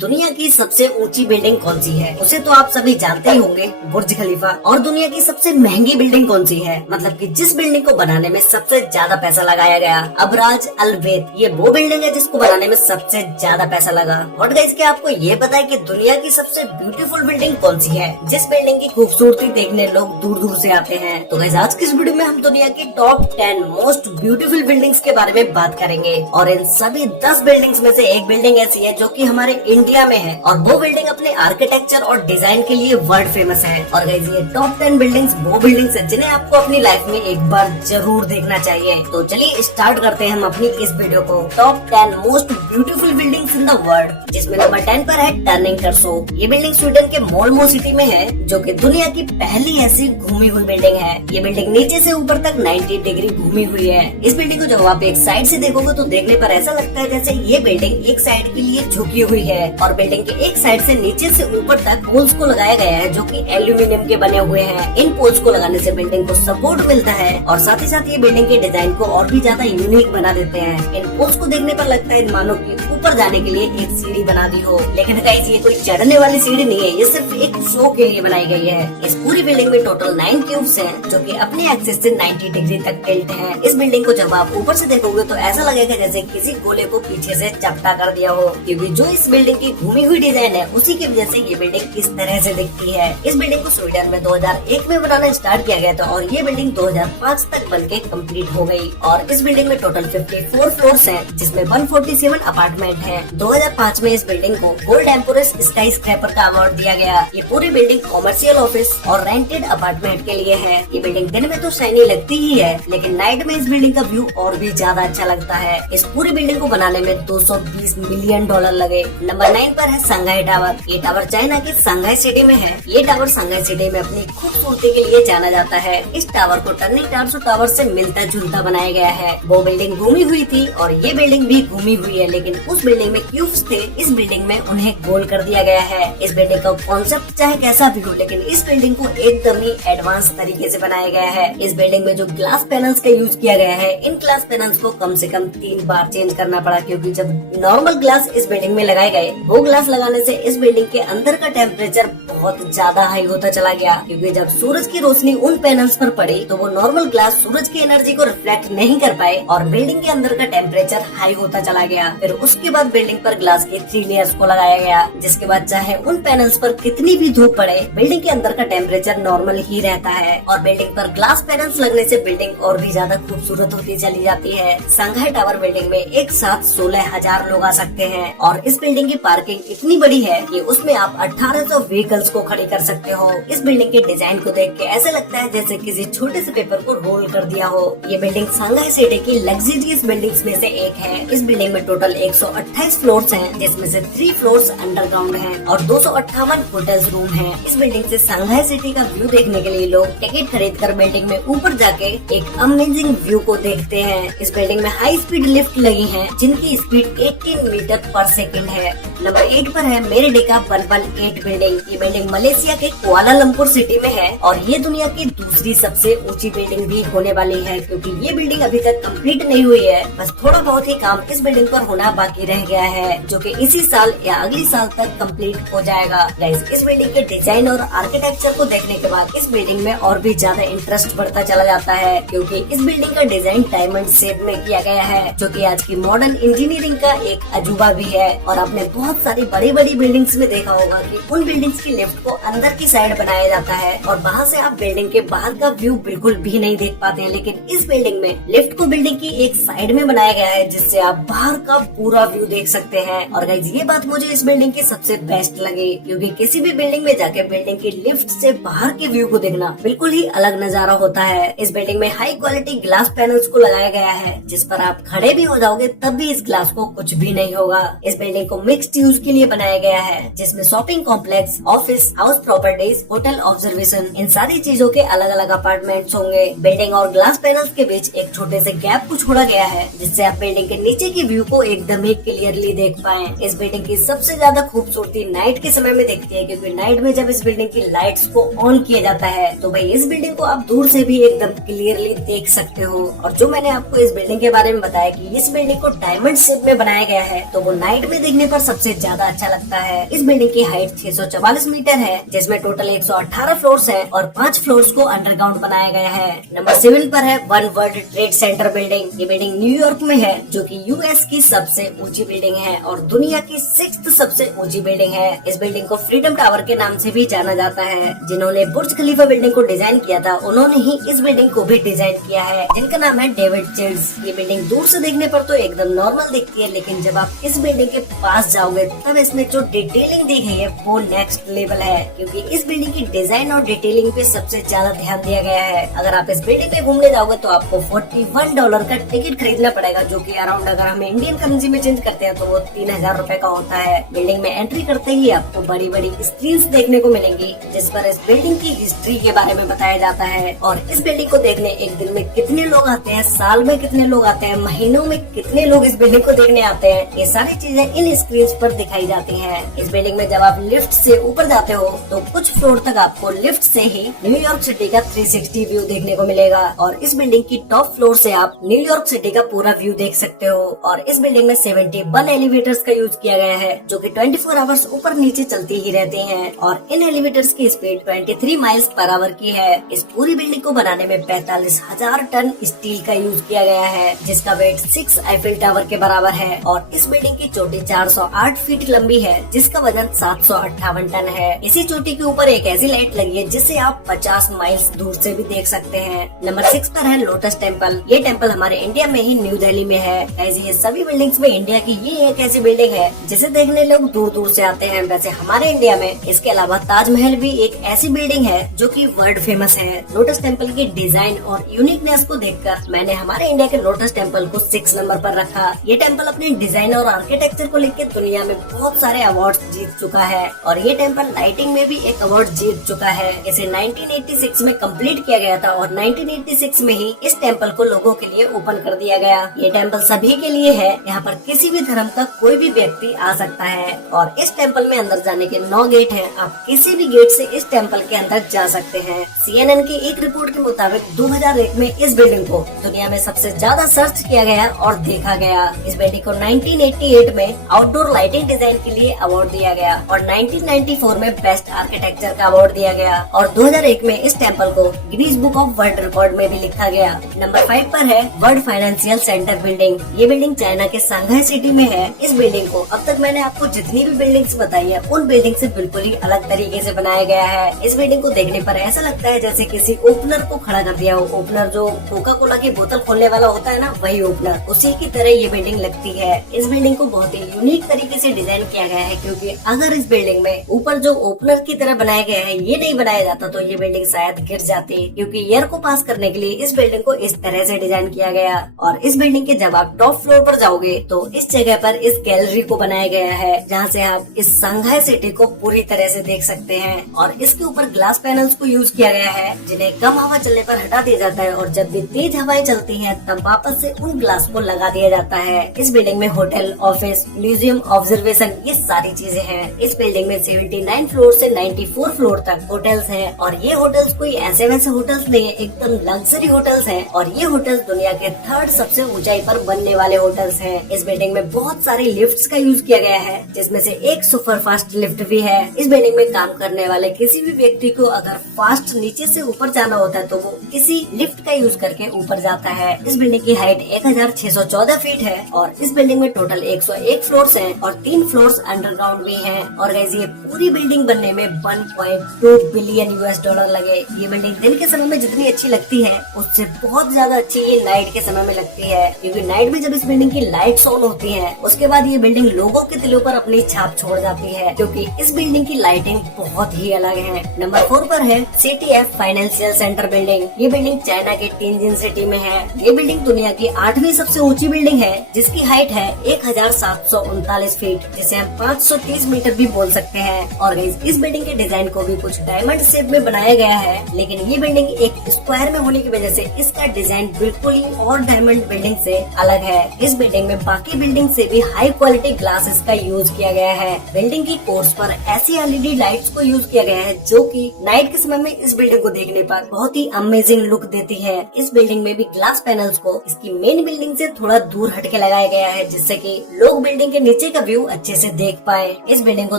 दुनिया की सबसे ऊंची बिल्डिंग कौन सी है? उसे तो आप सभी जानते ही होंगे, बुर्ज खलीफा। और दुनिया की सबसे महंगी बिल्डिंग कौन सी है? मतलब कि जिस बिल्डिंग को बनाने में सबसे ज्यादा पैसा लगाया गया, अबराज अल बैत। ये वो बिल्डिंग है जिसको बनाने में सबसे ज्यादा पैसा लगा। और गाइस, क्या आपको ये पता है कि दुनिया की सबसे ब्यूटीफुल बिल्डिंग कौन सी है, जिस बिल्डिंग की खूबसूरती देखने लोग दूर दूर से आते हैं? तो गाइस, आज की इस वीडियो में हम दुनिया की टॉप 10 मोस्ट ब्यूटीफुल बिल्डिंग्स के बारे में बात करेंगे। और इन सभी 10 बिल्डिंग्स में से एक बिल्डिंग ऐसी है जो कि हमारे इंडिया में है, और वो बिल्डिंग अपने आर्किटेक्चर और डिजाइन के लिए वर्ल्ड फेमस है। और गाइस, ये टॉप 10 बिल्डिंग्स वो बिल्डिंग्स है जिन्हें आपको अपनी लाइफ में एक बार जरूर देखना चाहिए। तो चलिए स्टार्ट करते हैं हम अपनी इस वीडियो को। Top 10 most beautiful buildings in the world, जिसमें नंबर 10 पर है टर्निंग टर्सो। ये बिल्डिंग स्वीडन के मोल्मो सिटी में है, जो कि दुनिया की पहली ऐसी घूमी हुई बिल्डिंग है। ये बिल्डिंग नीचे से ऊपर तक 90 डिग्री घूमी हुई है। इस बिल्डिंग को जब आप एक साइड से देखोगे तो देखने पर ऐसा लगता है जैसे ये बिल्डिंग एक साइड के लिए झुकी हुई है, और बिल्डिंग के एक साइड से नीचे से ऊपर तक पोल्स को लगाया गया है जो कि एल्यूमिनियम के बने हुए हैं। इन पोल्स को लगाने से बिल्डिंग को सपोर्ट मिलता है, और साथ ही साथ ये बिल्डिंग के डिजाइन को और भी ज्यादा यूनिक बना देते हैं। इन पोल्स को देखने पर लगता है मानो कि ऊपर जाने के लिए एक सीढ़ी बना दी हो। लेकिन गाइस, ये कोई चढ़ने वाली सीढ़ी नहीं है, ये सिर्फ एक शो के लिए बनाई गई है। इस पूरी बिल्डिंग में टोटल 9 क्यूब्स हैं, जो कि अपने एक्सिस से 90 डिग्री तक टिल्ट हैं। इस बिल्डिंग को जब आप ऊपर से देखोगे तो ऐसा लगेगा जैसे किसी गोले को पीछे से चपटा कर दिया हो, क्योंकि जो इस बिल्डिंग की घूमी हुई डिजाइन है उसी की वजह से ये बिल्डिंग इस तरह से दिखती है। इस बिल्डिंग को स्वीडन में 2001 में बनाना स्टार्ट किया गया था, और ये बिल्डिंग 2005 तक बनके कंप्लीट हो गई। और इस बिल्डिंग में टोटल 54 फ्लोर्स हैं, जिसमें 147 अपार्टमेंट हैं। 2005 में इस बिल्डिंग को गोल्ड एम्पोरस स्काई स्क्रैपर का अवार्ड दिया गया। ये पूरी बिल्डिंग कॉमर्शियल ऑफिस और रेंटेड अपार्टमेंट के लिए है। ये बिल्डिंग दिन में तो शाइनी लगती ही है, लेकिन नाइट में इस बिल्डिंग का व्यू और भी ज्यादा अच्छा लगता है। इस पूरी बिल्डिंग को बनाने में $220 मिलियन लगे। नंबर 9 पर है संघाई टावर। ये टावर चाइना की संघाई सिटी में है। ये टावर संघाई सिटी में अपनी खूबसूरती के लिए जाना जाता है। इस टावर को टर्निंग टर्सो टावर से मिलता जुलता बनाया गया है। वो बिल्डिंग घूमी हुई थी और ये बिल्डिंग भी घूमी हुई है, लेकिन उस बिल्डिंग में क्यूब्स थे, इस बिल्डिंग में उन्हें गोल कर दिया गया है। इस बिल्डिंग का कॉन्सेप्ट चाहे कैसा भी हो, लेकिन इस बिल्डिंग को एकदम ही एडवांस तरीके से बनाया गया है। इस बिल्डिंग में जो ग्लास पैनल्स का यूज किया गया है, इन ग्लास पैनल्स को कम से कम 3 बार चेंज करना पड़ा, क्योंकि जब नॉर्मल ग्लास इस बिल्डिंग में लगाए गए, वो ग्लास लगाने से इस बिल्डिंग के अंदर का टेम्परेचर बहुत ज्यादा हाई होता चला गया, क्योंकि जब सूरज की रोशनी उन पैनल्स पर पड़ी तो वो नॉर्मल ग्लास सूरज की एनर्जी को रिफ्लेक्ट नहीं कर पाए, और बिल्डिंग के अंदर का टेम्परेचर हाई होता चला गया। फिर उसके बाद बिल्डिंग पर ग्लास के 3 लेयर्स को लगाया गया, जिसके बाद चाहे उन पैनल्स पर कितनी भी धूप पड़े, बिल्डिंग के अंदर का टेम्परेचर नॉर्मल ही रहता है। और बिल्डिंग पर ग्लास पैनल्स लगने से बिल्डिंग और भी ज्यादा खूबसूरत होती चली जाती है। संघाई टावर बिल्डिंग में एक साथ 16,000 लोग आ सकते हैं, और इस बिल्डिंग की पार्किंग इतनी बड़ी है कि उसमें आप 1800 व्हीकल्स को खड़ी कर सकते हो। इस बिल्डिंग के डिजाइन को देख के ऐसा लगता है जैसे किसी छोटे से पेपर को रोल कर दिया हो। ये बिल्डिंग संघाई सिटी की लग्जरियस बिल्डिंग्स में से एक है। इस बिल्डिंग में टोटल 128 फ्लोर्स हैं, जिसमें से 3 फ्लोर्स अंडरग्राउंड हैं, और 258 होटल्स रूम हैं। इस बिल्डिंग से संघाई सिटी का व्यू देखने के लिए लोग टिकट खरीद कर बिल्डिंग में ऊपर जाके एक अमेजिंग व्यू को देखते हैं। इस बिल्डिंग में हाई स्पीड लिफ्ट लगी है, जिनकी स्पीड 18 मीटर पर सेकेंड है। नंबर 8 पर है मेरिडिका 118 बिल्डिंग। ये बिल्डिंग मलेशिया के कुआलालंपुर सिटी में है, और ये दुनिया की दूसरी सबसे ऊंची बिल्डिंग भी होने वाली है, क्योंकि ये बिल्डिंग अभी तक कंप्लीट नहीं हुई है। बस थोड़ा बहुत ही काम इस बिल्डिंग पर होना बाकी रह गया है, जो कि इसी साल या अगले साल तक कंप्लीट हो जाएगा। गाइस, इस बिल्डिंग के डिजाइन और आर्किटेक्चर को देखने के बाद इस बिल्डिंग में और भी ज्यादा इंटरेस्ट बढ़ता चला जाता है, क्योंकि इस बिल्डिंग का डिजाइन डायमंड शेप में किया गया है, जो कि आज की मॉडर्न इंजीनियरिंग का एक अजूबा भी है। और आपने बहुत सारी बड़ी बड़ी बिल्डिंग्स में देखा होगा कि उन बिल्डिंग्स की लिफ्ट को अंदर की साइड बनाया जाता है, और वहाँ से आप बिल्डिंग के बाहर का व्यू बिल्कुल भी नहीं देख पाते हैं। लेकिन इस बिल्डिंग में लिफ्ट को बिल्डिंग की एक साइड में बनाया गया है, जिससे आप बाहर का पूरा व्यू देख सकते हैं। और गाइस, ये बात मुझे इस बिल्डिंग की सबसे बेस्ट लगी, क्योंकि किसी भी बिल्डिंग में जाके बिल्डिंग की लिफ्ट से बाहर के व्यू को देखना बिल्कुल ही अलग नजारा होता है। इस बिल्डिंग में हाई क्वालिटी ग्लास पैनल्स को लगाया गया है, जिस पर आप खड़े भी हो जाओगे तब भी इस ग्लास को कुछ भी नहीं होगा। इस बिल्डिंग को मिक्स्ड यूज के लिए बनाया गया है, जिसमें shopping complex, office, house properties, hotel observation, इन सारी चीजों के अलग अलग अपार्टमेंट्स होंगे। बिल्डिंग और ग्लास पैनल्स के बीच एक छोटे से गैप को छोड़ा गया है, जिससे आप बिल्डिंग के नीचे की व्यू को एकदम ही क्लियरली देख पाएं। इस बिल्डिंग की सबसे ज्यादा खूबसूरती नाइट के समय में दिखती है, क्योंकि नाइट में जब इस बिल्डिंग की लाइट्स को ऑन किया जाता है तो भाई इस बिल्डिंग को आप दूर से भी एकदम क्लियरली देख सकते हो। और जो मैंने आपको इस बिल्डिंग के बारे में बताया कि इस बिल्डिंग को डायमंड शेप में बनाया गया है, तो वो नाइट में देखने पर सबसे सबसे ज्यादा अच्छा लगता है। इस बिल्डिंग की हाइट 644 मीटर है, जिसमें टोटल 118 फ्लोर्स है और 5 फ्लोर्स को अंडरग्राउंड बनाया गया है। नंबर 7 पर है one world trade centre building. ये बिल्डिंग न्यूयॉर्क में है, जो कि यूएस की सबसे ऊंची बिल्डिंग है और दुनिया की 6th सबसे ऊंची बिल्डिंग है। इस बिल्डिंग को फ्रीडम टावर के नाम से भी जाना जाता है। जिन्होंने बुर्ज खलीफा बिल्डिंग को डिजाइन किया था, उन्होंने ही इस बिल्डिंग को भी डिजाइन किया है, जिनका नाम है डेविड चिल्ड्स। ये बिल्डिंग दूर से देखने पर तो एकदम नॉर्मल दिखती है, लेकिन जब आप इस बिल्डिंग के पास जाओगे तब इसमें जो डिटेलिंग दी गई है वो नेक्स्ट लेवल है, क्योंकि इस बिल्डिंग की डिजाइन और डिटेलिंग पे सबसे ज्यादा ध्यान दिया गया है। अगर आप इस बिल्डिंग पे घूमने जाओगे तो आपको $41 का टिकट खरीदना पड़ेगा, जो कि अराउंड अगर हम इंडियन करेंसी में चेंज करते हैं तो वो 3000 रुपए का होता है। बिल्डिंग में एंट्री करते ही आपको बड़ी बड़ी स्क्रीन्स देखने को मिलेंगी, जिस पर इस बिल्डिंग की हिस्ट्री के बारे में बताया जाता है। और इस बिल्डिंग को देखने एक दिन में कितने लोग आते हैं, साल में कितने लोग आते हैं, महीनों में कितने लोग इस बिल्डिंग को देखने आते हैं, ये सारी चीजें इन स्क्रीन पर दिखाई जाती है। इस बिल्डिंग में जब आप लिफ्ट से ऊपर जाते हो तो कुछ फ्लोर तक आपको लिफ्ट से ही न्यूयॉर्क सिटी का 360 व्यू देखने को मिलेगा और इस बिल्डिंग की टॉप फ्लोर से आप न्यूयॉर्क सिटी का पूरा व्यू देख सकते हो। और इस बिल्डिंग में 71 एलिवेटर्स का यूज किया गया है, जो कि 24 आवर्स ऊपर नीचे चलती ही रहते हैं और इन एलिवेटर्स की स्पीड 23 माइल्स पर आवर की है। इस पूरी बिल्डिंग को बनाने में 45,000 टन स्टील का यूज किया गया है, जिसका वेट 6 आईफिल टावर के बराबर है। और इस बिल्डिंग की चोटी 408 फीट लंबी है, जिसका वजन 758 टन है। इसी चोटी के ऊपर एक ऐसी लाइट लगी है जिसे आप 50 माइल्स दूर से भी देख सकते हैं। नंबर 6 पर है लोटस टेम्पल। ये टेम्पल हमारे इंडिया में ही न्यू दिल्ली में है। ऐसे ये सभी बिल्डिंग्स में इंडिया की ये एक ऐसी बिल्डिंग है जिसे देखने लोग दूर दूर से आते हैं। वैसे हमारे इंडिया में इसके अलावा ताजमहल भी एक ऐसी बिल्डिंग है जो कि वर्ल्ड फेमस है। लोटस टेम्पल की डिजाइन और यूनिकनेस को देखकर मैंने हमारे इंडिया के लोटस टेम्पल को 6 नंबर पर रखा। ये टेम्पल अपने डिजाइन और आर्किटेक्चर को लेकर दुनिया में बहुत सारे अवार्ड जीत चुका है और ये टेम्पल लाइटिंग में भी एक अवार्ड जीत चुका है। इसे 1986 में कंप्लीट किया गया था और 1986 में ही इस टेम्पल को लोगों के लिए ओपन कर दिया गया। ये टेम्पल सभी के लिए है, यहाँ पर किसी भी धर्म का कोई भी व्यक्ति आ सकता है और इस टेम्पल में अंदर जाने के 9 गेट हैं। आप किसी भी गेट से इस टेम्पल के अंदर जा सकते हैं। CNN की एक रिपोर्ट के मुताबिक 2001 में इस बिल्डिंग को दुनिया में सबसे ज्यादा सर्च किया गया और देखा गया। इस बिल्डिंग को 1988 में आउटडोर लाइटिंग डिजाइन के लिए अवार्ड दिया गया और 1994 में बेस्ट आर्किटेक्चर का अवार्ड दिया गया और 2001 में इस टेम्पल को Guinness book of world record में भी लिखा गया। नंबर 5 पर है वर्ल्ड फाइनेंशियल सेंटर बिल्डिंग। ये बिल्डिंग चाइना के सांघाई सिटी में है। इस बिल्डिंग को अब तक मैंने आपको जितनी भी बिल्डिंग्स बताई है उन बिल्डिंग से बिल्कुल ही अलग तरीके से बनाया गया है। इस बिल्डिंग को देखने पर ऐसा लगता है जैसे किसी ओपनर को खड़ा कर दिया हो। ओपनर जो कोका कोला की बोतल खोलने वाला होता है ना, वही ओपनर, उसी की तरह ये बिल्डिंग लगती है। इस बिल्डिंग को बहुत ही यूनिक तरीके से डिजाइन किया गया है, क्योंकि अगर इस बिल्डिंग में ऊपर जो ओपनर की तरह बनाया गया है ये नहीं बनाया जाता तो ये बिल्डिंग शायद गिर जाती, क्योंकि एयर को पास करने के लिए इस बिल्डिंग को इस तरह से डिजाइन किया गया। और इस बिल्डिंग के जब आप टॉप फ्लोर पर जाओगे तो इस जगह पर इस गैलरी को बनाया गया है, जहाँ से आप इस सांघाई सिटी को पूरी तरह से देख सकते हैं। और इसके ऊपर ग्लास पैनल्स को यूज किया गया है, जिन्हें कम हवा चलने पर हटा दिया जाता है और जब भी तेज हवाएं चलती हैं तब वापस से उन ग्लास को लगा दिया जाता है। इस बिल्डिंग में होटल, ऑफिस, म्यूजियम, ऑब्जर्वेशन ये सारी चीजें हैं। इस बिल्डिंग में 79 फ्लोर से 94 फ्लोर तक होटल्स हैं और ये होटल्स कोई ऐसे वैसे होटल्स नहीं है, एकदम लग्जरी होटल्स हैं और ये होटल्स दुनिया के 3rd सबसे ऊंचाई पर बनने वाले होटल्स हैं। इस बिल्डिंग में बहुत सारी लिफ्ट्स का यूज किया गया है, जिसमें से एक सुपर फास्ट लिफ्ट भी है। इस बिल्डिंग में काम करने वाले किसी भी व्यक्ति को अगर फास्ट नीचे से ऊपर जाना होता है तो वो किसी लिफ्ट का यूज करके ऊपर जाता है। इस बिल्डिंग की हाइट 1614 फीट है और इस बिल्डिंग में टोटल 101 फ्लोर्स हैं और 3 फ्लोर्स अंडरग्राउंड भी हैं। और गाइस ये पूरी बिल्डिंग बनने में 1.2 बिलियन US$ लगे। ये बिल्डिंग दिन के समय में जितनी अच्छी लगती है उससे बहुत ज्यादा अच्छी ये नाइट के समय में लगती है, क्योंकि नाइट में जब इस बिल्डिंग की लाइट्स ऑन होती हैं उसके बाद ये बिल्डिंग लोगों के दिलों पर अपनी छाप छोड़ जाती है, क्योंकि इस बिल्डिंग की लाइटिंग बहुत ही अलग है। नंबर 4 पर है CTF फाइनेंशियल सेंटर बिल्डिंग। ये बिल्डिंग चाइना के टिनजिन सिटी में है। ये बिल्डिंग दुनिया की 8वीं सबसे ऊंची बिल्डिंग है, जिसकी हाइट है 1739 फीट, जिसे हम 530 मीटर भी बोल सकते हैं। और इस बिल्डिंग के डिजाइन को भी कुछ डायमंड शेप में बनाया गया है, लेकिन ये बिल्डिंग एक स्क्वायर में होने की वजह से इसका डिजाइन बिल्कुल ही और डायमंड बिल्डिंग से अलग है। इस बिल्डिंग में बाकी बिल्डिंग से भी हाई क्वालिटी ग्लासेस का यूज किया गया है। बिल्डिंग की कोर्स पर ऐसी LED लाइट्स को यूज किया गया है जो कि नाइट के समय में इस बिल्डिंग को देखने पर बहुत ही अमेजिंग लुक देती है। इस बिल्डिंग में भी ग्लास पैनल्स को इसकी मेन बिल्डिंग से थोड़ा दूर हटके लगाया गया है, जिससे कि लोग बिल्डिंग के नीचे का व्यू व्यू अच्छे से देख पाए। इस बिल्डिंग को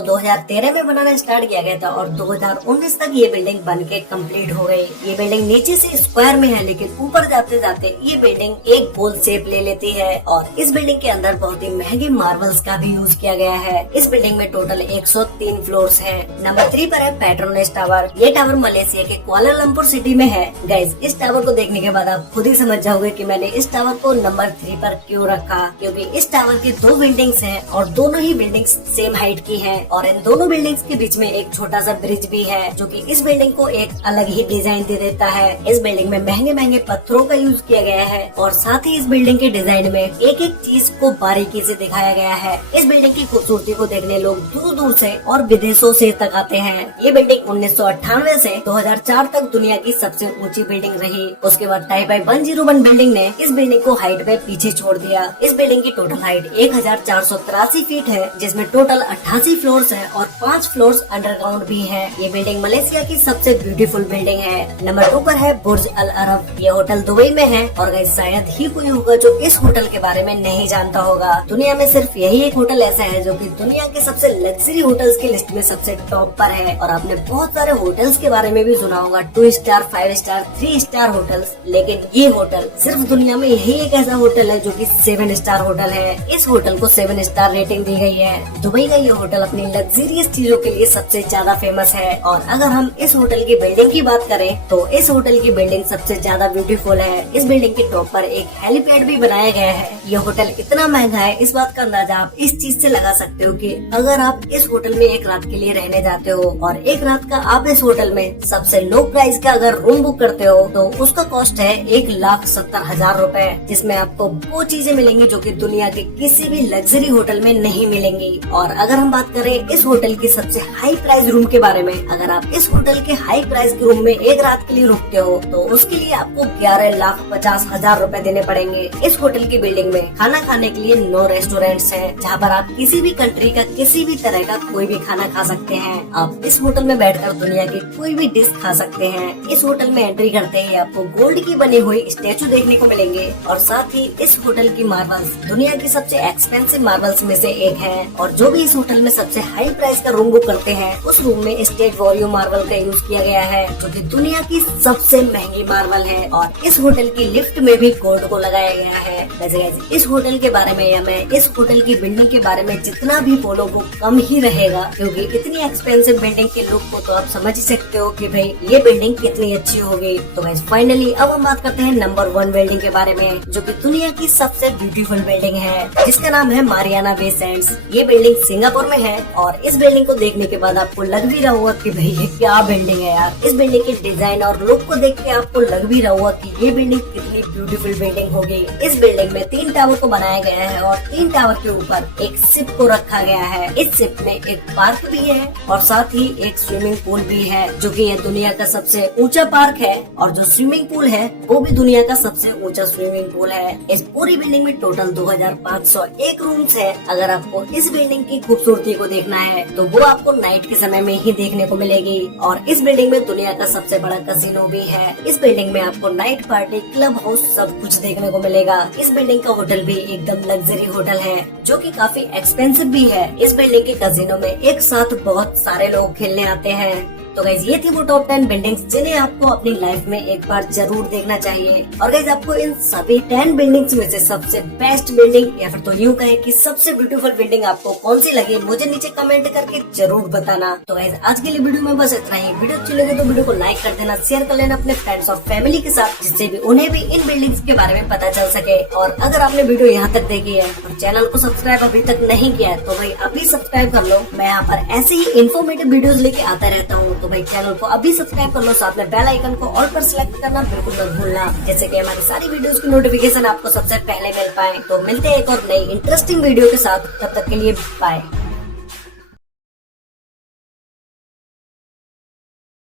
2013 में बनाना स्टार्ट किया गया था और 2019 तक ये बिल्डिंग बन के कम्प्लीट हो गई। ये बिल्डिंग नीचे से स्क्वायर में है, लेकिन ऊपर जाते जाते ये बिल्डिंग एक गोल शेप ले लेती है और इस बिल्डिंग के अंदर बहुत ही महंगे मार्बल्स का भी यूज किया गया है। इस बिल्डिंग में टोटल 103 फ्लोर्स है। नंबर 3 पर है पेट्रोनेस टावर। ये टावर मलेशिया के कुआलालंपुर सिटी में है। गाइस, इस टावर को देखने के बाद आप खुद ही समझ जाओगे कि मैंने इस टावर को नंबर 3 पर क्यों रखा, क्योंकि इस टावर की 2 बिल्डिंग्स हैं और दोनों ही बिल्डिंग्स सेम हाइट की हैं और इन दोनों बिल्डिंग्स के बीच में एक छोटा सा ब्रिज भी है, जो कि इस बिल्डिंग को एक अलग ही डिजाइन दे देता है। इस बिल्डिंग में महंगे महंगे पत्थरों का यूज किया गया है और साथ ही इस बिल्डिंग के डिजाइन में एक एक चीज को बारीकी से दिखाया गया है। इस बिल्डिंग की खूबसूरती को देखने लोग दूर दूर से और विदेशों से तक आते हैं। ये बिल्डिंग 1998 से 2004 तक दुनिया की सबसे ऊंची बिल्डिंग रही। उसके बाद टाइपाई 101 बिल्डिंग ने इस बिल्डिंग को हाइट में पीछे छोड़ दिया। इस बिल्डिंग की टोटल हाइट 1483 फीट है, जिसमें टोटल 88 फ्लोर्स है और 5 फ्लोर्स अंडरग्राउंड भी है। ये बिल्डिंग मलेशिया की सबसे ब्यूटीफुल बिल्डिंग है। नंबर 2 पर है बुर्ज अल अरब। ये होटल दुबई में है और गाइस शायद ही कोई होगा जो इस होटल के बारे में नहीं जानता होगा। दुनिया में सिर्फ यही एक होटल ऐसा है जो कि दुनिया के सबसे लग्जरी होटल्स की लिस्ट में सबसे टॉप पर है। और आपने बहुत सारे होटल्स के बारे में भी सुना होगा, 2 स्टार, 5 स्टार, 3 स्टार होटल्स, लेकिन ये होटल सिर्फ दुनिया में यही एक ऐसा होटल है जो कि 7 स्टार होटल है। इस होटल को 7 स्टार रेटिंग दी गई है। दुबई का ये होटल अपनी लग्जरियस चीजों के लिए सबसे ज्यादा फेमस है। और अगर हम इस होटल की बिल्डिंग की बात करें तो इस होटल की बिल्डिंग सबसे ज्यादा ब्यूटीफुल है। इस बिल्डिंग के टॉप पर एक हेलीपैड भी बनाया गया है। ये होटल इतना महंगा है, इस बात का अंदाजा आप इस चीज से लगा सकते हो कि अगर आप इस होटल में एक रात के लिए रहने जाते हो और एक रात का आप इस होटल में सबसे लो प्राइस का अगर रूम बुक करते हो तो उसका कॉस्ट है 1,70,000 रूपए, जिसमें आपको वो चीजें मिलेंगी जो कि दुनिया के किसी भी लग्जरी होटल में नहीं मिलेंगी। और अगर हम बात करें इस होटल की सबसे हाई प्राइस रूम के बारे में, अगर आप इस होटल के हाई प्राइस के रूम में एक रात के लिए रुकते हो तो उसके लिए आपको 11,50,000 रूपए देने पड़ेंगे। इस होटल की बिल्डिंग में खाना खाने के लिए 9 रेस्टोरेंट्स हैं, जहाँ पर आप किसी भी कंट्री का किसी भी तरह का कोई भी खाना खा सकते हैं। आप इस होटल में बैठकर दुनिया की कोई भी डिश खा सकते हैं। इस होटल में एंट्री करते ही आपको गोल्ड की बनी हुई स्टैचू देखने को मिलेंगे और साथ ही इस होटल की मार्बल्स दुनिया की सबसे एक्सपेंसिव मार्बल्स में से एक है। और जो भी इस होटल में सबसे हाई प्राइस का रूम बुक करते हैं उस रूम में स्टेट वॉल्यूम मार्बल का यूज किया गया है, जो कि दुनिया की सबसे महंगी मार्बल है। और इस होटल की लिफ्ट में भी गोल्ड को लगाया गया है। वैसे इस होटल के बारे में या मैं इस होटल की बिल्डिंग के बारे में जितना भी बोलो वो कम ही रहेगा, क्योंकि इतनी एक्सपेंसिव बिल्डिंग के लुक को तो आप समझ ही सकते हो कि भाई ये बिल्डिंग कितनी अच्छी होगी। तो गाइस फाइनली अब हम बात करते हैं नंबर 1 बिल्डिंग के बारे में, जो कि दुनिया की सबसे ब्यूटीफुल बिल्डिंग है, जिसका नाम है मारियाना बे सैंड्स। ये बिल्डिंग सिंगापुर में है और इस बिल्डिंग को देखने के बाद आपको लग भी रहा होगा कि भाई ये क्या बिल्डिंग है यार। इस बिल्डिंग के डिजाइन और लुक को देख के आपको लग भी रहा होगा कि ये बिल्डिंग कितनी ब्यूटीफुल बिल्डिंग होगी। इस बिल्डिंग में 3 टावर को बनाया गया है और 3 टावर के ऊपर एक शिप को रखा गया है। इस शिप में एक पार्क भी है और साथ ही एक स्विमिंग पूल भी है, जो कि ये दुनिया का सबसे ऊंचा पार्क है। और जो स्विमिंग पूल है वो भी दुनिया का सबसे ऊंचा स्विमिंग पूल है। इस पूरी बिल्डिंग में टोटल 2501 रूम्स है। अगर आपको इस बिल्डिंग की खूबसूरती को देखना है तो वो आपको नाइट के समय में ही देखने को मिलेगी। और इस बिल्डिंग में दुनिया का सबसे बड़ा कैसीनो भी है। इस बिल्डिंग में आपको नाइट पार्टी, क्लब हाउस सब कुछ देखने को मिलेगा। इस बिल्डिंग का होटल भी एकदम लग्जरी होटल है, जो कि काफी एक्सपेंसिव भी है। इस बिल्डिंग के कैसीनो में एक साथ बहुत सारे लोग खेलने आते हैं। तो गाइज ये थी वो टॉप 10 बिल्डिंग्स जिन्हें आपको अपनी लाइफ में एक बार जरूर देखना चाहिए। और गाइज आपको इन सभी 10 बिल्डिंग्स में से सबसे बेस्ट बिल्डिंग या फिर तो यूँ कहें कि सबसे ब्यूटीफुल बिल्डिंग आपको कौन सी लगी, मुझे नीचे कमेंट करके जरूर बताना। तो गाइज आज के लिए वीडियो में बस इतना ही। वीडियो अच्छी लगे तो वीडियो को लाइक कर देना, शेयर कर लेना अपने फ्रेंड्स और फैमिली के साथ, जिससे भी उन्हें भी इन बिल्डिंग्स के बारे में पता चल सके। और अगर आपने वीडियो यहाँ तक देखी है और चैनल को सब्सक्राइब अभी तक नहीं किया है तो भाई अभी सब्सक्राइब कर लो। मैं यहाँ पर ऐसे ही इन्फॉर्मेटिव वीडियोस लेके आता रहता हूँ, तो भाई चैनल को अभी सब्सक्राइब कर लो। साथ में बेल आइकन को ऑल पर सिलेक्ट करना बिल्कुल मत भूलना, जैसे कि हमारी सारी वीडियोस की नोटिफिकेशन आपको सबसे पहले मिल पाए। तो मिलते हैं एक और नई इंटरेस्टिंग वीडियो के साथ, तब तक के लिए बाय।